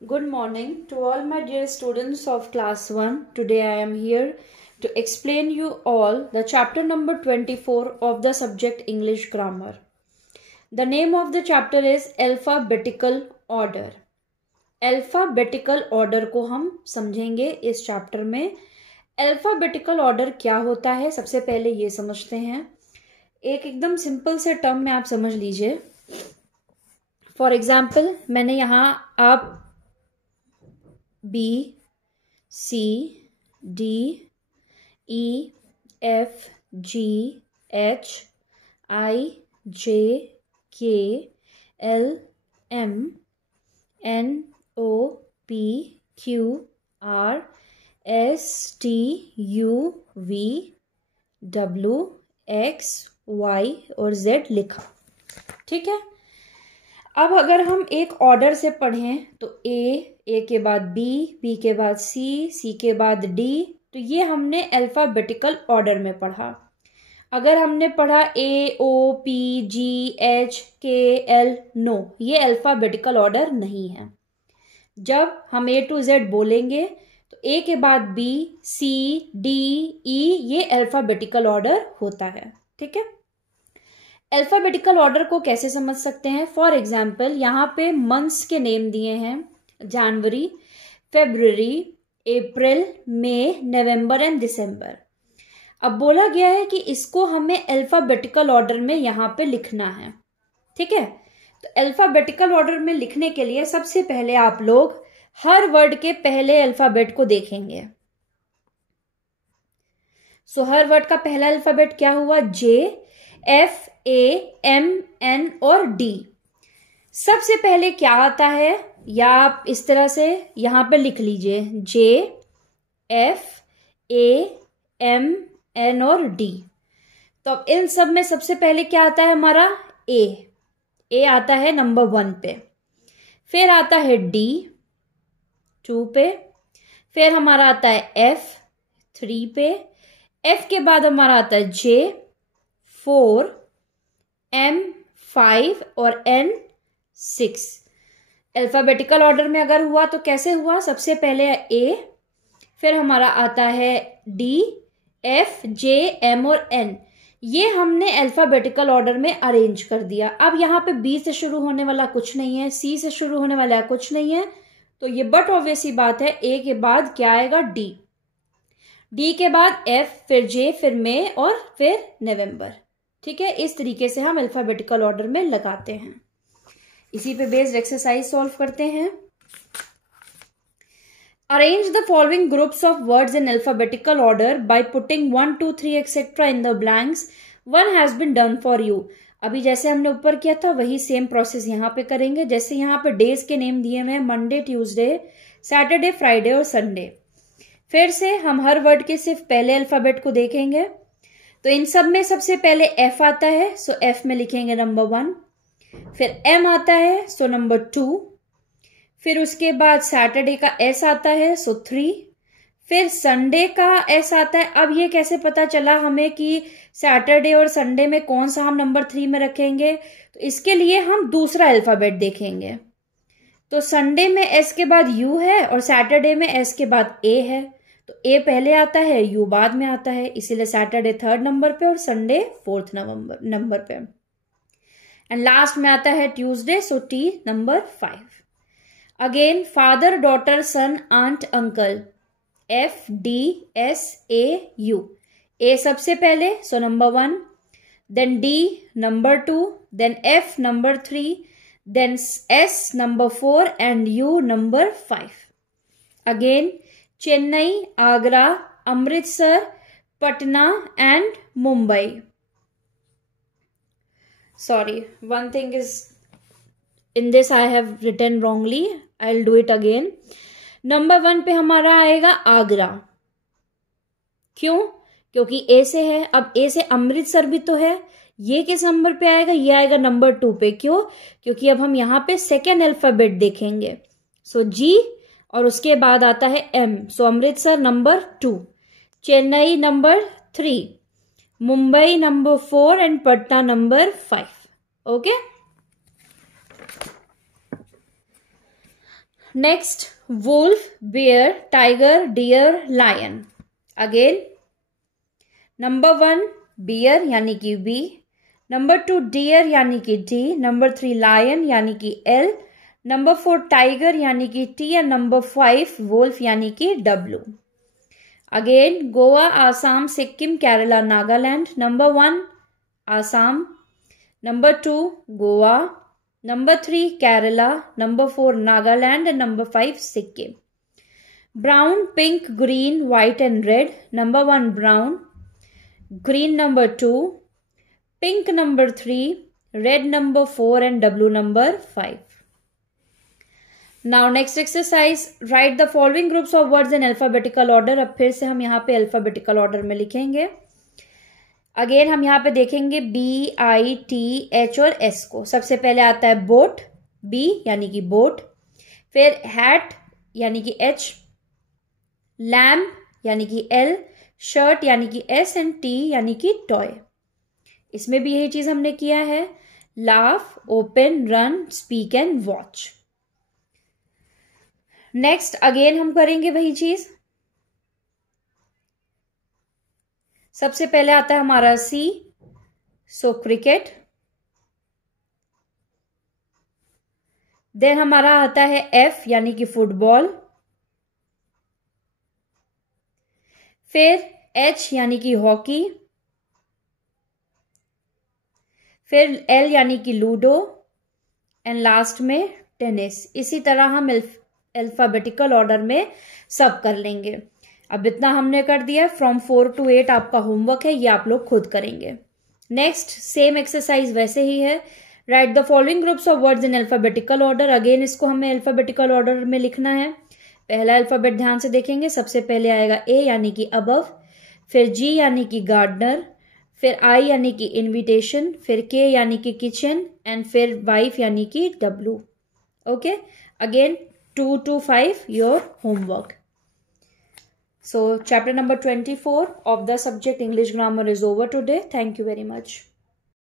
Good morning to all my dear students of class 1. Today I am here to explain you all the chapter number 24 of the subject English Grammar. The name of the chapter is Alphabetical Order. Alphabetical order को हम समझेंगे इस chapter में. Alphabetical order क्या होता है सबसे पहले ये समझते हैं. एक एकदम सिंपल से टर्म में आप समझ लीजिए. फॉर एग्जाम्पल मैंने यहाँ आप B, C, D, E, F, G, H, I, J, K, L, M, N, O, P, Q, R, S, T, U, V, W, X, Y और Z लिखा. ठीक है. अब अगर हम एक ऑर्डर से पढ़ें तो ए के बाद बी के बाद सी के बाद डी, तो ये हमने अल्फाबेटिकल ऑर्डर में पढ़ा. अगर हमने पढ़ा ए ओ पी जी एच के एल, नो, ये अल्फाबेटिकल ऑर्डर नहीं है. जब हम ए टू जेड बोलेंगे तो ए के बाद बी सी डी ई, ये अल्फाबेटिकल ऑर्डर होता है. ठीक है. अल्फाबेटिकल ऑर्डर को कैसे समझ सकते हैं. फॉर एग्जाम्पल यहाँ पे मंथ्स के नेम दिए हैं. January, February, April, May, November and December. अब बोला गया है कि इसको हमें अल्फाबेटिकल ऑर्डर में यहाँ पे लिखना है. ठीक है. तो अल्फाबेटिकल ऑर्डर में लिखने के लिए सबसे पहले आप लोग हर वर्ड के पहले अल्फाबेट को देखेंगे. सो हर वर्ड का पहला अल्फाबेट क्या हुआ? जे, एफ, ए, एम, एन और डी. सबसे पहले क्या आता है, या आप इस तरह से यहां पे लिख लीजिए, जे, एफ, ए, एम, एन और डी. तो अब इन सब में सबसे पहले क्या आता है हमारा? ए आता है नंबर 1 पे. फिर आता है डी 2 पे. फिर हमारा आता है एफ 3 पे. एफ के बाद हमारा आता है जे 4, एम 5 और एन 6. अल्फाबेटिकल ऑर्डर में अगर हुआ तो कैसे हुआ? सबसे पहले ए, फिर हमारा आता है डी, एफ, जे, एम और एन. ये हमने अल्फाबेटिकल ऑर्डर में अरेंज कर दिया. अब यहाँ पे बी से शुरू होने वाला कुछ नहीं है, सी से शुरू होने वाला कुछ नहीं है, तो ये बट ऑब्वियस ही बात है, ए के बाद क्या आएगा? डी. डी के बाद एफ, फिर जे, फिर मई और फिर नवंबर. ठीक है. इस तरीके से हम अल्फाबेटिकल ऑर्डर में लगाते हैं. इसी पे बेस्ड एक्सरसाइज सॉल्व करते हैं. Arrange the following groups of words in alphabetical order by putting 1 2 3 etcetera in the blanks. One has been done for you. अभी जैसे हमने ऊपर किया था वही सेम प्रोसेस यहाँ पे करेंगे. जैसे यहाँ पे डेज के नेम दिए हुए हैं, मंडे, ट्यूसडे, सैटरडे, फ्राइडे और संडे. फिर से हम हर वर्ड के सिर्फ पहले अल्फाबेट को देखेंगे. तो इन सब में सबसे पहले एफ आता है, सो एफ में लिखेंगे नंबर 1. फिर एम आता है, सो नंबर 2. फिर उसके बाद सैटरडे का एस आता है, सो 3. फिर संडे का एस आता है. अब ये कैसे पता चला हमें कि सैटरडे और संडे में कौन सा हम नंबर 3 में रखेंगे? तो इसके लिए हम दूसरा अल्फाबेट देखेंगे. तो संडे में एस के बाद यू है और सैटरडे में एस के बाद ए है. तो ए पहले आता है, यू बाद में आता है, इसीलिए सैटरडे 3rd नंबर पे और संडे 4th नंबर पे. एंड लास्ट में आता है Tuesday, so T number 5. Again father, daughter, son, aunt, uncle, F, D, S, A, U. A सबसे पहले, so number 1. Then D number 2, then F number 3, then S number 4 and U number 5. Again Chennai, Agra, Amritsar, Patna and Mumbai. Sorry, one thing is in this I have written wrongly. I'll do it again. Number 1 पे हमारा आएगा आगरा. क्यों? क्योंकि ए से है. अब ए से अमृतसर भी तो है. ये किस नंबर पे आएगा? ये आएगा नंबर 2 पे. क्यों? क्योंकि अब हम यहाँ पे सेकेंड अल्फाबेट देखेंगे. सो जी और उसके बाद आता है M. So Amritsar number 2, Chennai number 3, Mumbai number 4 and Patna number 5. Okay. Next, wolf, bear, tiger, deer, lion. Again, number 1 bear यानी कि B, number 2 deer यानी कि D, number 3 lion यानी कि L, number 4 tiger यानी कि T and number 5 wolf यानी कि W. Again, Goa, Assam, Sikkim, Kerala, Nagaland. Number 1 Assam, number 2 Goa, number 3 Kerala, number 4 Nagaland and number 5 Sikkim. Brown, pink, green, white and red. Number 1 brown, green number 2, pink number 3, red number 4 and W number 5. Now next exercise, write the following groups of words in alphabetical order. अब फिर से हम यहाँ पे alphabetical order में लिखेंगे. Again हम यहाँ पे देखेंगे BITH और S को. सबसे पहले आता है बोट, B यानी कि बोट, फिर हैट यानी कि H, लैम्प यानी कि L, शर्ट यानी कि S एंड T यानी कि टॉय. इसमें भी यही चीज हमने किया है. Laugh, open, run, speak and watch. Next again हम करेंगे वही चीज. सबसे पहले आता है हमारा C, सो क्रिकेट. देन हमारा आता है F यानी कि फुटबॉल, फिर H यानी कि हॉकी, फिर L यानी कि लूडो एंड लास्ट में टेनिस. इसी तरह हम अल्फाबेटिकल ऑर्डर में सब कर लेंगे. अब इतना हमने कर दिया. फ्रॉम 4 to 8 आपका होमवर्क है, ये आप लोग खुद करेंगे. नेक्स्ट सेम एक्सरसाइज वैसे ही है. Right the following groups of words in alphabetical order. Again इसको हमें अल्फाबेटिकल ऑर्डर में लिखना है. पहला अल्फाबेट ध्यान से देखेंगे. सबसे पहले आएगा A यानी कि अबव, फिर G यानी कि गार्डनर, फिर I यानी कि इनविटेशन, फिर K यानी कि किचन एंड फिर वाइफ यानी कि W. Okay, again 2 to 5 your homework. So chapter number 24 of the subject English grammar is over today. Thank you very much.